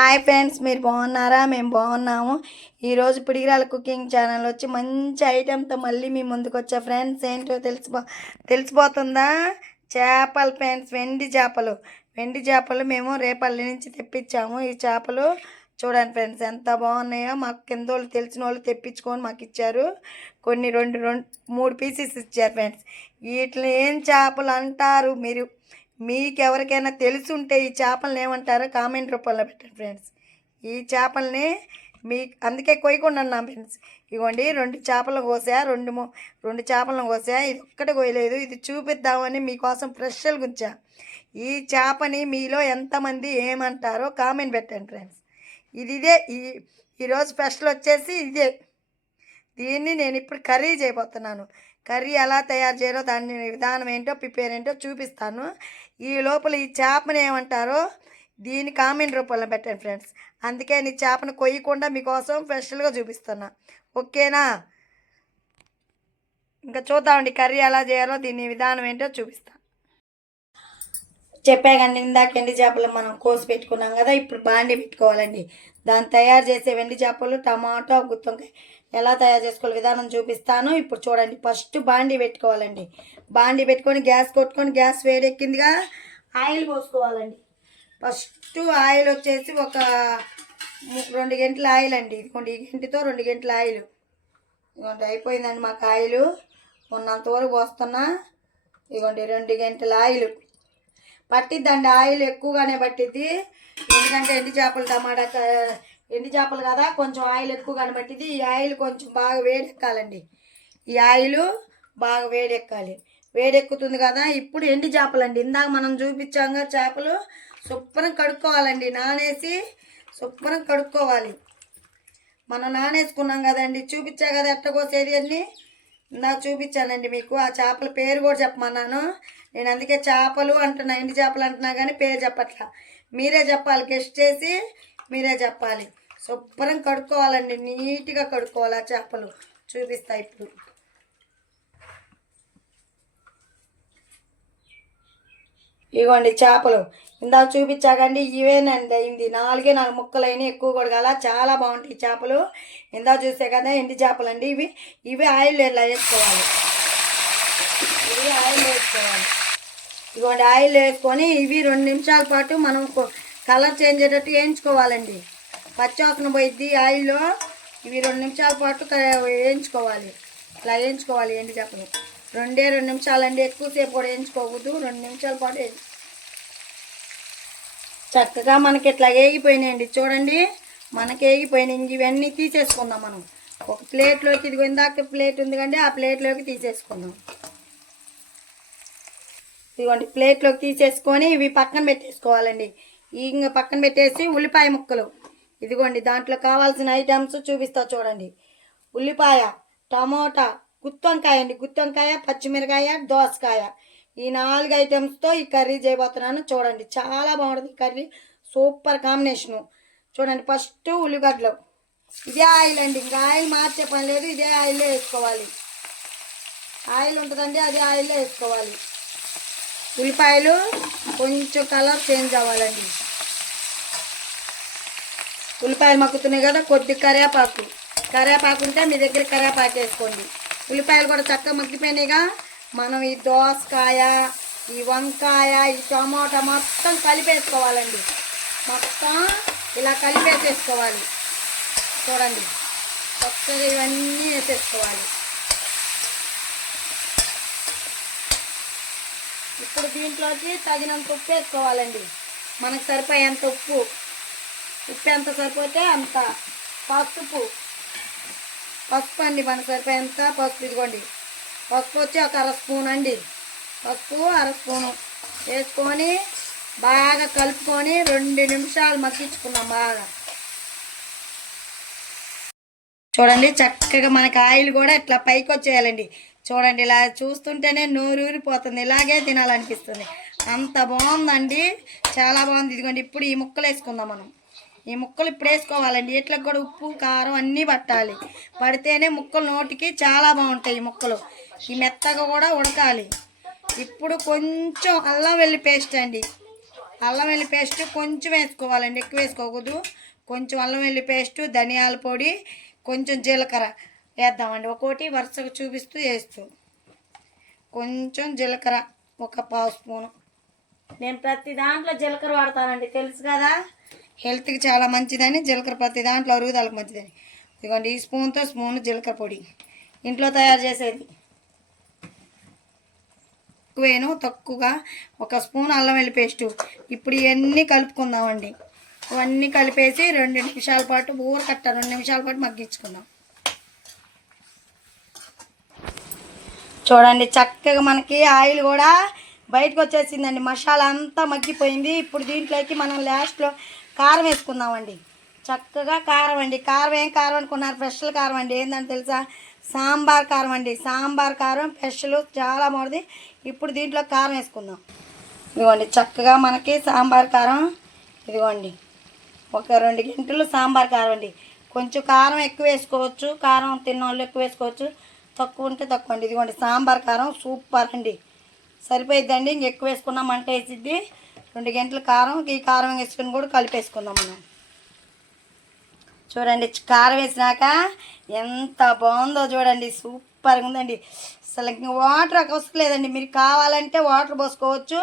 Hi friends మీరు బాగున్నారా? మేము బాగున్నాము. ఈరోజు పిడిగిరాల కుకింగ్ ఛానల్ వచ్చి మంచి ఐటెంతో మళ్ళీ మీ ముందుకు వచ్చా ఫ్రెండ్స్. ఏంటో తెలిసిపో తెలిసిపోతుందా? చేపలు ఫ్రెండ్స్ వెండి చేపలు. వెండి చేపలు మేము రేపల్లి నుంచి తెప్పించాము. ఈ చేపలు చూడండి ఫ్రెండ్స్ ఎంత బాగున్నాయో మాకు కింద వాళ్ళు తెలిసిన వాళ్ళు తెప్పించుకొని మాకు ఇచ్చారు. కొన్ని రెండు రెండు మూడు పీసెస్ ఇచ్చారు ఫ్రెండ్స్. వీటిని ఏం చేపలు అంటారు మీరు? మీకు ఎవరికైనా తెలుసుంటే ఈ చేపలను ఏమంటారో కామెంట్ రూపంలో పెట్టండి ఫ్రెండ్స్. ఈ చేపల్ని మీ అందుకే కొయ్యకుండా నా ఫ్రెండ్స్. ఇగోండి రెండు చేపలు కోసా రెండు మూ- రెండు చేపలను కోసా ఇది ఒక్కటి కోయలేదు ఇది చూపిద్దామని మీకోసం ఫ్రెష్లు గుంచా ఈ చేపని మీలో ఎంతమంది ఏమంటారో కామెంట్ పెట్టండి ఫ్రెండ్స్. ఇది ఇదే ఈ ఈరోజు స్పెషల్ వచ్చేసి ఇదే. దీన్ని నేను ఇప్పుడు కర్రీ చేయబోతున్నాను. కర్రీ ఎలా తయారు చేయాలో దాని విధానం ఏంటో ప్రిపేర్ ఏంటో చూపిస్తాను. ఈ లోపల ఈ చేపని ఏమంటారో దీని కామెంట్ రూపంలో పెట్టండి ఫ్రెండ్స్. అందుకే నీ చేపను కొయ్యకుండా మీకోసం స్పెషల్గా చూపిస్తున్నా. ఓకేనా? ఇంకా చూద్దామండి కర్రీ ఎలా చేయాలో దీని విధానం ఏంటో చూపిస్తాను చెప్పా కానీ ఇందాక ఎండి చేపలు మనం కోసి పెట్టుకున్నాం కదా ఇప్పుడు బాండి పెట్టుకోవాలండి. దాన్ని తయారు చేసే వెండి చేపలు టమాటో గుత్తొంకాయ. ఎలా తయారు చేసుకోవాలి? విధానం చూపిస్తాను. ఇప్పుడు చూడండి. ఫస్ట్ బాండి పెట్టుకోవాలండి. బాండి పెట్టుకొని గ్యాస్ కొట్టుకొని గ్యాస్ వేడెక్కిందిగా ఆయిల్ పోసుకోవాలండి. ఫస్ట్ ఆయిల్ వచ్చేసి ఒక రెండు గంటల ఆయిల్ అండి. ఇదిగోండి ఈ గంటతో రెండు గంటల ఆయిల్. ఇదిగోండి అయిపోయిందండి మాకు ఆయిల్. ఉన్నంతవరకు పోస్తున్నా. ఇదిగోండి రెండు గంటల ఆయిల్. పట్టిద్దండి ఆయిల్ ఎక్కువగానే పట్టిద్ది. ఎందుకంటే ఎండి చేపలు టమాటా క- ఎండి చేపలు కదా కొంచెం ఆయిల్ ఎక్కువగానే పట్టిద్ది. ఈ ఆయిల్ కొంచెం బాగా వేడెక్కాలండి. ఈ ఆయిల్ బాగా వేడెక్కాలి. వేడెక్కుతుంది కదా ఇప్పుడు ఎండి చేపలండి. ఇందాక మనం చూపించాంగా చేపలు శుభ్రం కడుక్కోవాలండి. నానేసి శుభ్రం కడుక్కోవాలి. మనం నానేసుకున్నాం కదండి. చూపించా కదా ఎట్ట కోసేది అన్నీ? ఇందాక చూపించానండి మీకు. ఆ చేపల పేరు కూడా చెప్పమన్నాను. నేను అందుకే చేపలు అంటున్నా ఎండి చేపలు అంటున్నా కానీ పేరు చెప్పట్లా. మీరే చెప్పాలి గెస్ట్ చేసి మీరే చెప్పాలి. శుభ్రం కడుక్కోవాలండి నీట్గా కడుక్కోవాలి ఆ చేపలు. చూపిస్తా ఇప్పుడు. ఇగోండి చేపలు. ఇందాక చూపించాకండి ఇవేనండి. అయింది నాలుగే నాలుగు ముక్కలు అయినాయి ఎక్కువ కూడా చాలా బాగుంటాయి ఈ చేపలు. ఇందాక చూసే కదా ఎండి చేపలు అండి ఇవి. ఇవి ఆయిల్ ఇలా వేసుకోవాలి. ఇవి ఆయిల్ వేసుకోవాలి. ఇగోండి ఆయిల్ వేసుకొని ఇవి రెండు నిమిషాల పాటు మనం కలర్ చేంజ్ అయ్యేటట్టు వేయించుకోవాలండి. పచ్చివాసన పోయిద్ది ఆయిల్లో. ఇవి రెండు నిమిషాల పాటు వేయించుకోవాలి. ఇలా వేయించుకోవాలి ఎండి చేపలు. రెండే రెండు నిమిషాలండి ఎక్కువసేపు కూడా వేయించుకోకూడదు రెండు నిమిషాల పాటు చక్కగా మనకి ఇట్లా వేగిపోయినాయండి చూడండి. మనకి వేగిపోయినాయి ఇవన్నీ తీసేసుకుందాం మనం. ఒక ప్లేట్లోకి ఇదిగో ఇందాక ప్లేట్ ఉంది కండి ఆ ప్లేట్లోకి తీసేసుకుందాం. ఇదిగోండి ప్లేట్లోకి తీసేసుకొని ఇవి పక్కన పెట్టేసుకోవాలండి. ఇంకా పక్కన పెట్టేసి ఉల్లిపాయ ముక్కలు. ఇదిగోండి దాంట్లో కావాల్సిన ఐటమ్స్ చూపిస్తా చూడండి. ఉల్లిపాయ టమోటా గుత్తొంకాయ అండి గుత్తొంకాయ పచ్చిమిరకాయ దోసకాయ. ఈ నాలుగు ఐటమ్స్తో ఈ కర్రీ చేయబోతున్నాను. చూడండి చాలా బాగుంటుంది ఈ కర్రీ. Super combination. చూడండి ఫస్ట్ ఉల్లిగడ్డలు. ఇదే ఆయిల్ అండి. ఇంకా ఆయిల్ మార్చే పని లేదు. ఇదే ఆయిల్లో వేసుకోవాలి. ఆయిల్ ఉంటుందండి అదే ఆయిల్లో వేసుకోవాలి. ఉల్లిపాయలు కొంచెం కలర్ చేంజ్ అవ్వాలండి. ఉల్లిపాయలు మక్కుతున్నాయి కదా కొద్ది కరివేపాకు. కరివేపాకు ఉంటే మీ దగ్గర కరివేపాకు వేసుకోండి. ఉల్లిపాయలు కూడా చక్కగా మగ్గిపోయినాయిగా. మనం ఈ దోసకాయ ఈ వంకాయ ఈ టమాటా మొత్తం కలిపేసుకోవాలండి. మొత్తం ఇలా కలిపేసేసుకోవాలి. చూడండి. చక్కగా ఇవన్నీ వేసేసుకోవాలి. ఇప్పుడు దీంట్లోకి తగినంత ఉప్పు వేసుకోవాలండి. మనకు సరిపోయేంత ఉప్పు. ఉప్పు ఎంత సరిపోతే అంత పసుపు. పసుపు అండి మన సరిపోయేంత పసుపు ఇదిగోండి. పసుపు వచ్చి ఒక అర స్పూన్ అండి. పసుపు అర స్పూను వేసుకొని బాగా కలుపుకొని రెండు నిమిషాలు మగ్గించుకున్నాం బాగా. చూడండి చక్కగా మనకి ఆయిల్ కూడా ఇట్లా పైకి వచ్చేయాలండి. చూడండి ఇలా చూస్తుంటేనే నోరు ఊరిపోతుంది. ఇలాగే తినాలనిపిస్తుంది. అంత బాగుందండి. చాలా బాగుంది. ఇదిగోండి ఇప్పుడు ఈ ముక్కలు వేసుకుందాం మనం. ఈ ముక్కలు ఇప్పుడు వేసుకోవాలండి. ఇట్లా కూడా ఉప్పు కారం అన్నీ పట్టాలి. పడితేనే ముక్కలు నోటికి చాలా బాగుంటాయి ఈ ముక్కలు. ఈ మెత్తగా కూడా ఉడకాలి. ఇప్పుడు కొంచెం అల్లం వెల్లి పేస్ట్ అండి. అల్లం వెల్లి పేస్ట్ కొంచెం వేసుకోవాలండి. ఎక్కువ వేసుకోకూడదు. కొంచెం అల్లం వెల్లి పేస్ట్ ధనియాల పొడి కొంచెం జీలకర్ర వేద్దామండి. ఒక్కోటి వరుసగా చూపిస్తూ వేస్తూ. కొంచెం జీలకర్ర ఒక పావు స్పూను. నేను ప్రతి దాంట్లో జీలకర్ర వాడతానండి. తెలుసు కదా? హెల్త్కి చాలా మంచిదని జీలకర్ర ప్రతి దాంట్లో అరుగుదలకు మంచిదని. ఇదిగోండి ఈ స్పూన్తో స్పూన్ జీలకర్ర పొడి. ఇంట్లో తయారు చేసేది. ఎక్కువేను తక్కువగా ఒక స్పూన్ అల్లం వెల్లి పేస్ట్. ఇప్పుడు ఇవన్నీ కలుపుకుందామండి. ఇవన్నీ కలిపేసి రెండు నిమిషాల పాటు ఊరకట్ట రెండు నిమిషాల పాటు మగ్గించుకుందాం. చూడండి చక్కగా మనకి ఆయిల్ కూడా బయటకు వచ్చేసిందండి. మసాలా అంతా మగ్గిపోయింది. ఇప్పుడు దీంట్లోకి మనం లాస్ట్లో కారం వేసుకుందామండి. చక్కగా కారం అండి. కారం ఏం కారం అనుకున్నారు? స్పెషల్ కారం అండి. ఏంటంటే తెలుసా? సాంబార్ కారం అండి. సాంబార్ కారం స్పెషల్ చాలా బాగుంది. ఇప్పుడు దీంట్లో కారం వేసుకుందాం. ఇదిగోండి చక్కగా మనకి సాంబార్ కారం. ఇదిగోండి ఒక రెండు గంటలు సాంబార్ కారం అండి. కొంచెం కారం ఎక్కువ వేసుకోవచ్చు. కారం తిన్న వాళ్ళు ఎక్కువ వేసుకోవచ్చు. తక్కువ ఉంటే తక్కువ అండి. ఇదిగోండి సాంబార్ కారం సూపర్ అండి. సరిపోయిద్దండి. ఇంక ఎక్కువ వేసుకున్నాం అంటే వేసిద్ది. రెండు గంటల కారం ఈ కారం వేసుకుని కూడా కలిపేసుకుందాం మనం. చూడండి కారం వేసినాక ఎంత బాగుందో చూడండి సూపర్గా ఉందండి. అసలు ఇంక వాటర్ అవసరం లేదండి. మీరు కావాలంటే వాటర్ పోసుకోవచ్చు.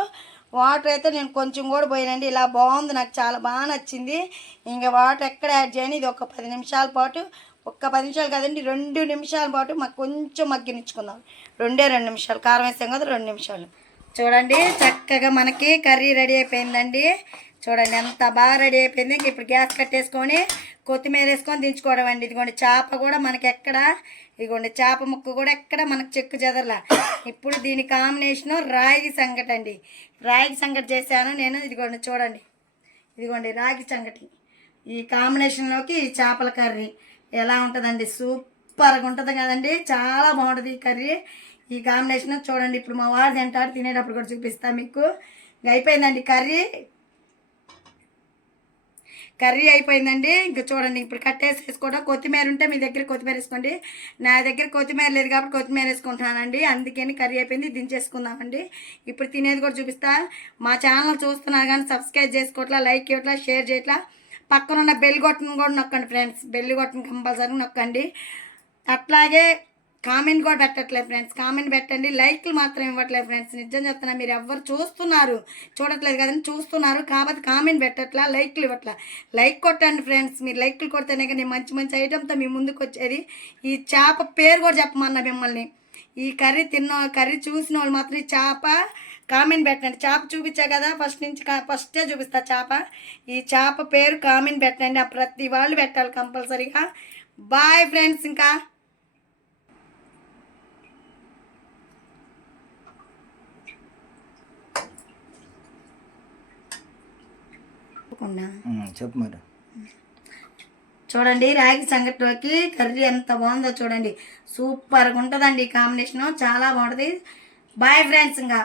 వాటర్ అయితే నేను కొంచెం కూడా పోయినండి. ఇలా బాగుంది నాకు చాలా బాగా నచ్చింది. ఇంకా వాటర్ ఎక్కడ యాడ్ చేయని ఇది ఒక పది నిమిషాల పాటు ఒక్క పది నిమిషాలు కదండి రెండు నిమిషాల పాటు మాకు కొంచెం మగ్గినించుకుందాం రెండే రెండు నిమిషాలు కారం వేసాం కదా రెండు నిమిషాలు. చూడండి చక్కగా మనకి కర్రీ రెడీ అయిపోయిందండి. చూడండి ఎంత బాగా రెడీ అయిపోయింది. ఇంక ఇప్పుడు గ్యాస్ కట్టేసుకొని కొత్తిమీర వేసుకొని దించుకోవడం అండి. ఇదిగోండి చేప కూడా మనకి ఎక్కడ ఇదిగోండి చేప ముక్క కూడా ఎక్కడ మనకు చెక్కు చెదరలా. ఇప్పుడు దీని కాంబినేషను రాగి సంగటి అండి. రాగి సంగటి చేశాను నేను. ఇదిగోండి చూడండి. ఇదిగోండి రాగి సంగటి. ఈ కాంబినేషన్లోకి ఈ చేపల కర్రీ ఎలా ఉంటుందండి? సూపర్గా ఉంటుంది కదండి. చాలా బాగుంటుంది ఈ కర్రీ. ఈ కాంబినేషన్ చూడండి ఇప్పుడు మా వాడు తింటాడు తినేటప్పుడు కూడా చూపిస్తాను మీకు. అయిపోయిందండి కర్రీ. కర్రీ అయిపోయిందండి. ఇంకా చూడండి ఇప్పుడు కట్టేసి వేసుకోవడం కొత్తిమీర ఉంటే మీ దగ్గర కొత్తిమీర వేసుకోండి. నా దగ్గర కొత్తిమీర లేదు కాబట్టి కొత్తిమీర వేసుకుంటున్నానండి అందుకని కర్రీ అయిపోయింది దించేసుకుందామండి. ఇప్పుడు తినేది కూడా చూపిస్తా. మా ఛానల్ చూస్తున్నారు కానీ సబ్స్క్రైబ్ చేసుకోవట్లా లైక్ ఇవ్వట్లా షేర్ చేయట్లా. పక్కన ఉన్న బెల్ కొట్టను కూడా నొక్కండి ఫ్రెండ్స్. బెల్ కొట్టను కంపల్సరీ నొక్కండి. అట్లాగే కామెంట్ కూడా పెట్టట్లేదు ఫ్రెండ్స్. కామెంట్ పెట్టండి. లైక్లు మాత్రం ఇవ్వట్లేదు ఫ్రెండ్స్. నిజం చెప్తున్నా మీరు ఎవరు చూస్తున్నారు చూడట్లేదు కదండి చూస్తున్నారు కాబట్టి కామెంట్ పెట్టట్లా లైక్లు ఇవ్వట్లా. లైక్ కొట్టండి ఫ్రెండ్స్. మీరు లైక్లు కొడితేనే కానీ మంచి మంచి ఐటమ్తో మీ ముందుకు వచ్చేది. ఈ చేప పేరు కూడా చెప్పమన్నా మిమ్మల్ని. ఈ కర్రీ తిన్న కర్రీ చూసిన వాళ్ళు మాత్రం ఈ చేప కామెంట్ పెట్టండి. చేప చూపించా కదా ఫస్ట్ నుంచి ఫస్టే చూపిస్తా చేప. ఈ చేప పేరు కామెంట్ పెట్టండి. ఆ ప్రతి వాళ్ళు పెట్టాలి కంపల్సరీగా. బాయ్ ఫ్రెండ్స్ ఇంకా. తప్పకుండా. ఉమ్, చెప్పు మరి. చూడండి రాగి సంగటిలోకి కర్రీ ఎంత బాగుందో చూడండి. సూపర్గా ఉంటుందండి కాంబినేషన్ చాలా బాగుంటుంది. బాయ్ ఫ్రెండ్స్ ఇంకా.